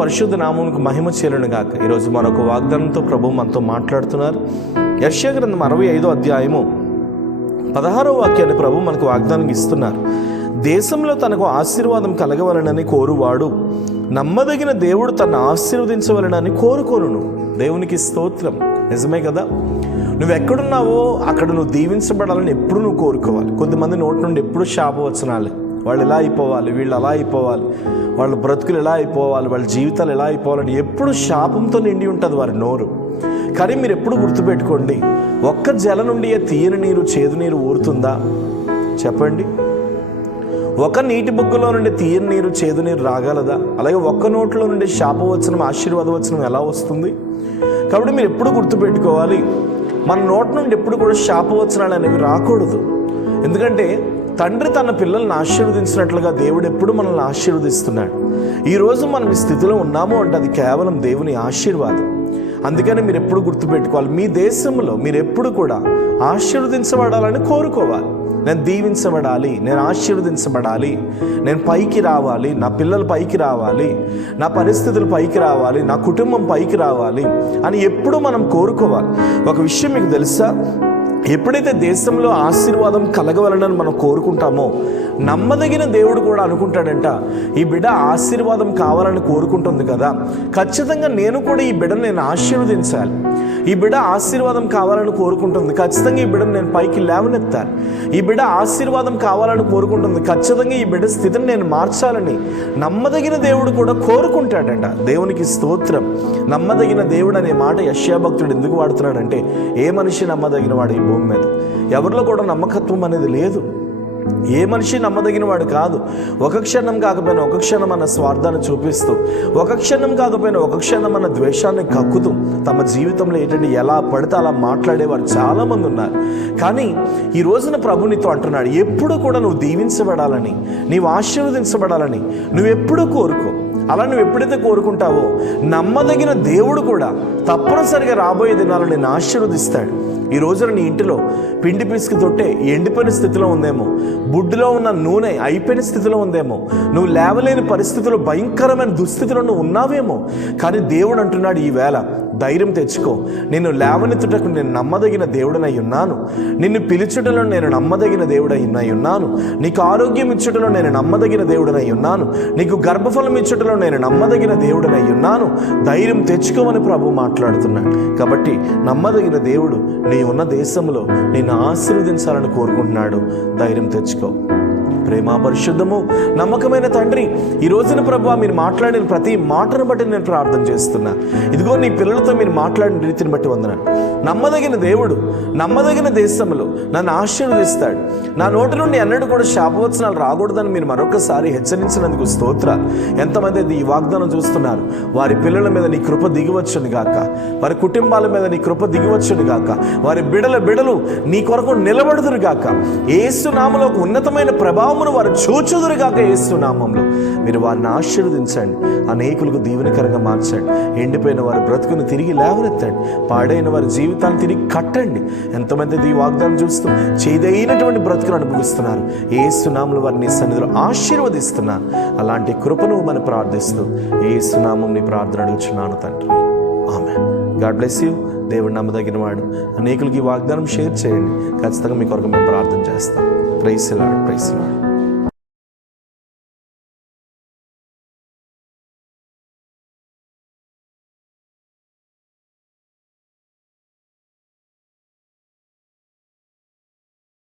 పరిశుద్ధ నామమునకు మహిమ చేరును గాక. ఈరోజు మరొక వాగ్దానంతో ప్రభు మనతో మాట్లాడుతున్నారు. యెషయా గ్రంథం 65వ అధ్యాయము 16వ వాక్యాన్ని ప్రభు మనకు వాగ్దానం ఇస్తున్నారు. దేశంలో తనకు ఆశీర్వాదం కలగవలనని కోరువాడు నమ్మదగిన దేవుడు తను ఆశీర్వదించవలనని కోరుకోను. దేవునికి స్తోత్రం. నిజమే కదా? నువ్వు ఎక్కడున్నావో అక్కడ నువ్వు దీవించబడాలని ఎప్పుడు నువ్వు కోరుకోవాలి. కొద్దిమంది నోటి నుండి ఎప్పుడు శాపవచనాలే. వాళ్ళు ఎలా అయిపోవాలి, వీళ్ళు అలా అయిపోవాలి, వాళ్ళ బ్రతుకులు ఎలా అయిపోవాలి, వాళ్ళ జీవితాలు ఎలా అయిపోవాలని ఎప్పుడు శాపంతో నిండి ఉంటుంది వారి నోరు. కానీ మీరు ఎప్పుడు గుర్తుపెట్టుకోండి, ఒక్క జల నుండి తీయని నీరు చేదు నీరు ఊరుతుందా చెప్పండి? ఒక నీటి బుగ్గలో నుండి తీయని నీరు చేదు నీరు రాగలదా? అలాగే ఒక్క నోట్లో నుండి శాపవచనం ఆశీర్వాదవచనం ఎలా వస్తుంది? కాబట్టి మీరు ఎప్పుడు గుర్తుపెట్టుకోవాలి, మన నోటి నుండి ఎప్పుడు కూడా శాపవచనాలు అనేవి రాకూడదు. ఎందుకంటే తండ్రి తన పిల్లల్ని ఆశీర్వదించినట్లుగా దేవుడు ఎప్పుడు మనల్ని ఆశీర్వదిస్తున్నాడు. ఈరోజు మనం ఈ స్థితిలో ఉన్నాము అంటే అది కేవలం దేవుని ఆశీర్వాదం. అందుకని మీరు ఎప్పుడు గుర్తుపెట్టుకోవాలి, మీ దేశంలో మీరు ఎప్పుడు కూడా ఆశీర్వదించబడాలని కోరుకోవాలి. నేను దీవించబడాలి, నేను ఆశీర్వదించబడాలి, నేను పైకి రావాలి, నా పిల్లలు పైకి రావాలి, నా పరిస్థితులు పైకి రావాలి, నా కుటుంబం పైకి రావాలి అని ఎప్పుడు మనం కోరుకోవాలి. ఒక విషయం మీకు తెలుసా, ఎప్పుడైతే దేశంలో ఆశీర్వాదం కలగవలనని మనం కోరుకుంటామో నమ్మదగిన దేవుడు కూడా అనుకుంటాడంట, ఈ బిడ్డ ఆశీర్వాదం కావాలని కోరుకుంటుంది కదా, ఖచ్చితంగా నేను కూడా ఈ బిడ్డను నేను ఆశీర్వదించాలి. ఈ బిడ్డ ఆశీర్వాదం కావాలని కోరుకుంటుంది, ఖచ్చితంగా ఈ బిడ్డను నేను పైకి లేవనెత్తాలి. ఈ బిడ్డ ఆశీర్వాదం కావాలని కోరుకుంటుంది, ఖచ్చితంగా ఈ బిడ్డ స్థితిని నేను మార్చాలని నమ్మదగిన దేవుడు కూడా కోరుకుంటాడంట. దేవునికి స్తోత్రం. నమ్మదగిన దేవుడు అనే మాట యెషయా భక్తుడు ఎందుకు వాడుతున్నాడంటే, ఏ మనిషి నమ్మదగిన వాడు ఈ భూమి మీద? ఎవరిలో కూడా నమ్మకత్వం అనేది లేదు. ఏ మనిషి నమ్మదగిన వాడు కాదు. ఒక క్షణం కాకపోయినా ఒక క్షణం అన్న స్వార్థాన్ని చూపిస్తూ, ఒక క్షణం కాకపోయినా ఒక క్షణం అన్న ద్వేషాన్ని కక్కుతూ తమ జీవితంలో ఏంటంటే ఎలా పడితే అలా మాట్లాడేవారు చాలామంది ఉన్నారు. కానీ ఈ రోజున ప్రభు నీతో అంటున్నాడు, ఎప్పుడు కూడా నువ్వు దీవించబడాలని, నీవు ఆశీర్వదించబడాలని నువ్వు ఎప్పుడూ కోరుకో. అలా నువ్వు ఎప్పుడైతే కోరుకుంటావో నమ్మదగిన దేవుడు కూడా తప్పనిసరిగా రాబోయే దినాల్లో నేను ఆశీర్వదిస్తాడు. ఈ రోజున నీ ఇంటిలో పిండి పిసికి తొట్టే ఎండిపోయిన స్థితిలో ఉందేమో, బుడ్డులో ఉన్న నూనె అయిపోయిన స్థితిలో ఉందేమో, నువ్వు లేవలేని పరిస్థితుల్లో భయంకరమైన దుస్థితిలో నువ్వు ఉన్నావేమో. కానీ దేవుడు అంటున్నాడు, ఈ వేళ ధైర్యం తెచ్చుకో, నిన్ను లేవనెత్తుటకు నేను నమ్మదగిన దేవుడనై ఉన్నాను, నిన్ను పిలుచుటలో నేను నమ్మదగిన దేవుడై ఉన్నాను, నీకు ఆరోగ్యం ఇచ్చుటలో నేను నమ్మదగిన దేవుడనై ఉన్నాను, నీకు గర్భఫలం ఇచ్చుటలో నేను నమ్మదగిన దేవుడనై ఉన్నాను. ధైర్యం తెచ్చుకోమని ప్రభు మాట్లాడుతున్నాడు. కాబట్టి నమ్మదగిన దేవుడు నీ ఉన్న దేశంలో నిన్ను ఆశీర్వదించాలని కోరుకుంటున్నాడు. ధైర్యం తెచ్చుకో. ప్రేమ పరిశుద్ధము నమ్మకమైన తండ్రి, ఈ రోజున ప్రభువా మీరు మాట్లాడిన ప్రతి మాటను బట్టి నేను ప్రార్థన చేస్తున్నా. ఇదిగో నీ పిల్లలతో మీరు మాట్లాడిన రీతిని బట్టి వందనాలు. నమ్మదగిన దేవుడు నమ్మదగిన దేశంలో నన్ను ఆశీర్వదిస్తాడు. నా నోటి నుండి ఎన్నడూ కూడా శాపవచనాలు రాకూడదని మీరు మరొకసారి హెచ్చరించినందుకు స్తోత్రాలు. ఎంతమంది ఈ వాగ్దానం చూస్తున్నారు, వారి పిల్లల మీద నీ కృప దిగివచ్చును గాక, వారి కుటుంబాల మీద నీ కృప దిగివచ్చును గాక, వారి బిడలు నీ కొరకు నిలబడుదురు గాక. యేసు నామములో ఉన్నతమైన ప్రభావం వారు చూచుదురుగాక. యేసు నామంలో మీరు వారిని ఆశీర్వదించండి, అనేకులకు దీవెనకరంగా మార్చండి. ఎండిపోయిన వారి బ్రతుకును తిరిగి లేవనెత్తండి, పాడైన వారి జీవితాన్ని తిరిగి కట్టండి. ఎంతమంది ఈ వాగ్దానం చూస్తూ చేదైనటువంటి బ్రతుకును అనుభవిస్తున్నారు, యేసు నామంలో వారిని సన్నిధిలో ఆశీర్వదిస్తున్నారు. అలాంటి కృపను మనం ప్రార్థిస్తూ యేసు నామం నీ ప్రార్థన అడుగుచున్నాను తండ్రి. ఆమేన్. God bless you. దేవుడు నమ్మదగిన వాడు. అనేకులకి ఈ వాగ్దానం షేర్ చేయండి. ఖచ్చితంగా మీ కొరకు మేము ప్రార్థన చేస్తాం. Praise the Lord. Praise the lord.